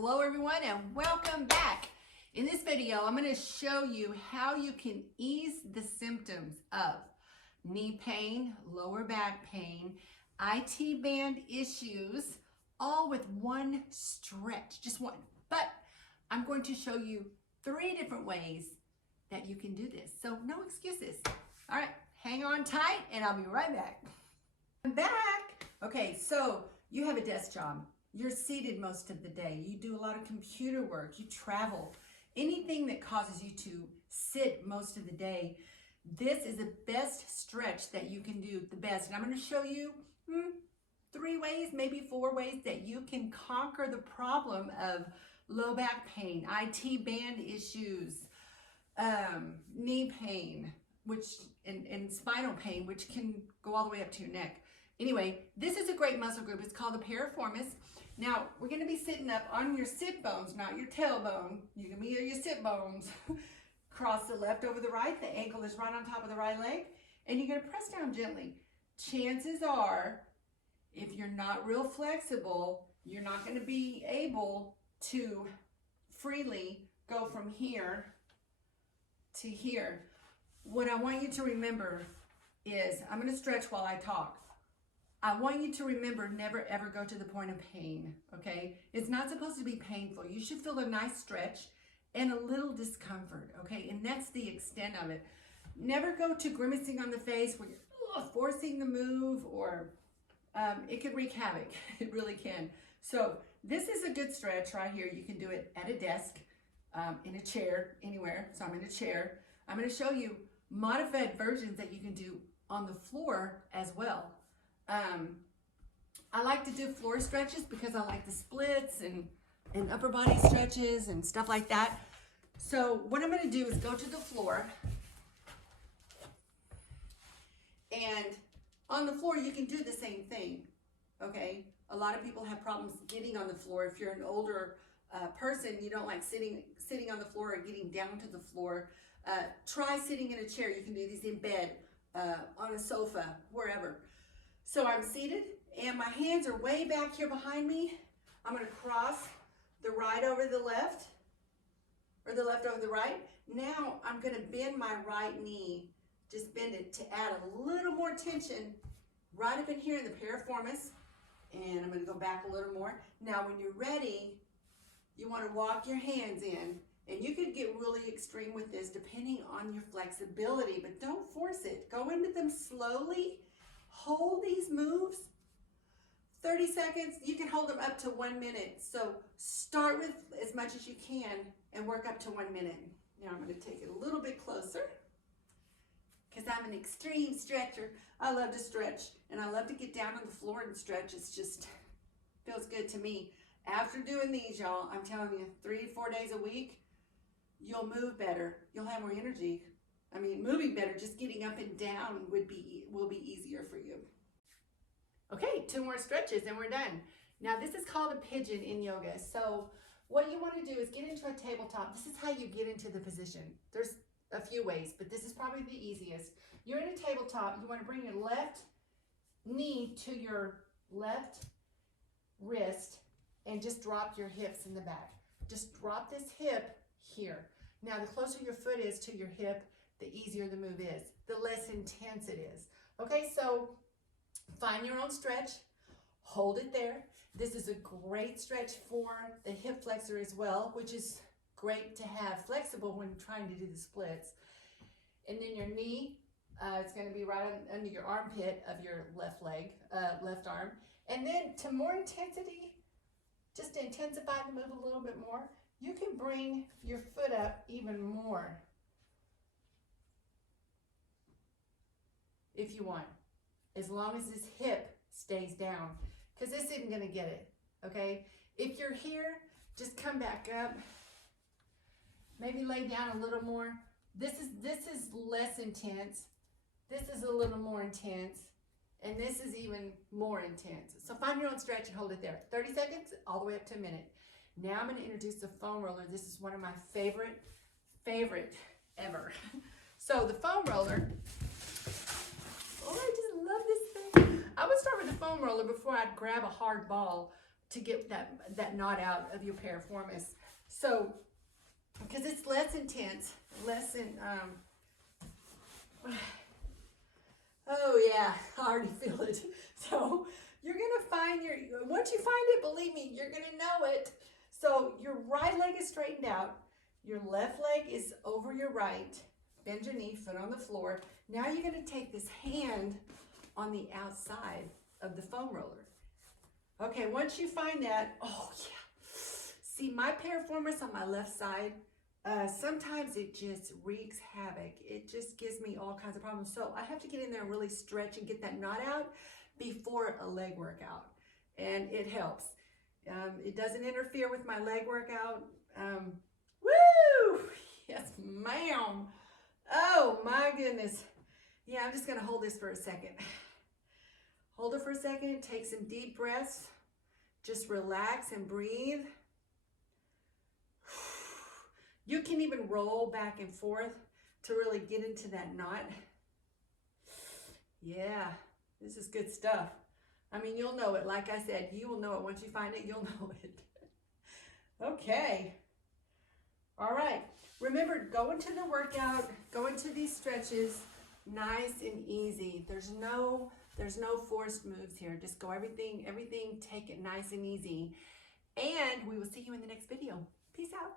Hello everyone and welcome back. In this video, I'm going to show you how you can ease the symptoms of knee pain, lower back pain, IT band issues, all with one stretch, just one. But I'm going to show you 3 different ways that you can do this. So no excuses. All right, hang on tight and I'll be right back. I'm back. Okay, so you have a desk job. You're seated most of the day. You do a lot of computer work. You travel. Anything that causes you to sit most of the day, this is the best stretch that you can do, the best. And I'm going to show you 3 ways, maybe 4 ways that you can conquer the problem of low back pain, IT band issues, knee pain, and spinal pain, which can go all the way up to your neck. Anyway, this is a great muscle group. It's called the Piriformis. Now, we're going to be sitting up on your sit bones, not your tailbone. You can be your sit bones. Cross the left over the right. The ankle is right on top of the right leg. And you're going to press down gently. Chances are, if you're not real flexible, you're not going to be able to freely go from here to here. What I want you to remember is, I'm going to stretch while I talk. I want you to remember, never ever go to the point of pain, okay? It's not supposed to be painful. You should feel a nice stretch and a little discomfort, okay? And that's the extent of it. Never go to grimacing on the face where you're forcing the move, or it could wreak havoc. It really can. So this is a good stretch right here. You can do it at a desk, in a chair, anywhere. So I'm in a chair. I'm going to show you modified versions that you can do on the floor as well. I like to do floor stretches because I like the splits and upper body stretches and stuff like that. So what I'm going to do is go to the floor, and on the floor you can do the same thing, okay? A lot of people have problems getting on the floor. If you're an older person, you don't like sitting on the floor or getting down to the floor. Try sitting in a chair. You can do these in bed, on a sofa, wherever. So I'm seated and my hands are way back here behind me. I'm going to cross the right over the left, or the left over the right. Now I'm going to bend my right knee, just bend it to add a little more tension right up in here in the piriformis. And I'm going to go back a little more. Now when you're ready, you want to walk your hands in, and you could get really extreme with this depending on your flexibility, but don't force it. Go into them slowly. Hold these moves 30 seconds. You can hold them up to 1 minute. So start with as much as you can and work up to 1 minute. Now I'm going to take it a little bit closer because I'm an extreme stretcher. I love to stretch, and I love to get down on the floor and stretch. It's just feels good to me. After doing these, y'all, I'm telling you, 3 to 4 days a week, you'll move better. You'll have more energy. I mean, moving better, just getting up and down will be easier for you. Okay, 2 more stretches and we're done. Now this is called a pigeon in yoga. So what you want to do is get into a tabletop. This is how you get into the position. There's a few ways, but this is probably the easiest. You're in a tabletop. You want to bring your left knee to your left wrist and just drop your hips in the back. Just drop this hip here. Now the closer your foot is to your hip, the easier the move is, the less intense it is. Okay, so find your own stretch, hold it there. This is a great stretch for the hip flexor as well, which is great to have flexible when trying to do the splits. And then your knee, it's going to be right under your armpit of your left leg, left arm. And then to more intensity, just to intensify the move a little bit more, you can bring your foot up even more if you want, as long as this hip stays down, because this isn't going to get it, okay? If you're here, just come back up, maybe lay down a little more. This is less intense, this is a little more intense, and this is even more intense. So find your own stretch and hold it there. 30 seconds, all the way up to a minute. Now I'm going to introduce the foam roller. This is one of my favorite ever. So the foam roller, oh, I just love this thing. I would start with the foam roller before I'd grab a hard ball. to get that knot out of your piriformis. So, because it's less intense, less in, oh yeah, I already feel it. So you're gonna find once you find it, believe me, you're gonna know it. So your right leg is straightened out, your left leg is over your right, bend your knee, foot on the floor. Now you're gonna take this hand on the outside of the foam roller. Okay, once you find that, oh yeah. See, my piriformis on my left side, sometimes it just wreaks havoc. It just gives me all kinds of problems. So I have to get in there and really stretch and get that knot out before a leg workout. And it helps. It doesn't interfere with my leg workout. Woo! Yes, ma'am. Oh my goodness. Yeah, I'm just gonna hold this for a second. Hold it for a second, take some deep breaths. Just relax and breathe. You can even roll back and forth to really get into that knot. Yeah, this is good stuff. I mean, you'll know it. Like I said, you will know it. Once you find it, you'll know it. Okay. All right. Remember, go into the workout, go into these stretches, nice and easy. There's no forced moves here. Just go everything, take it nice and easy. And we will see you in the next video. Peace out.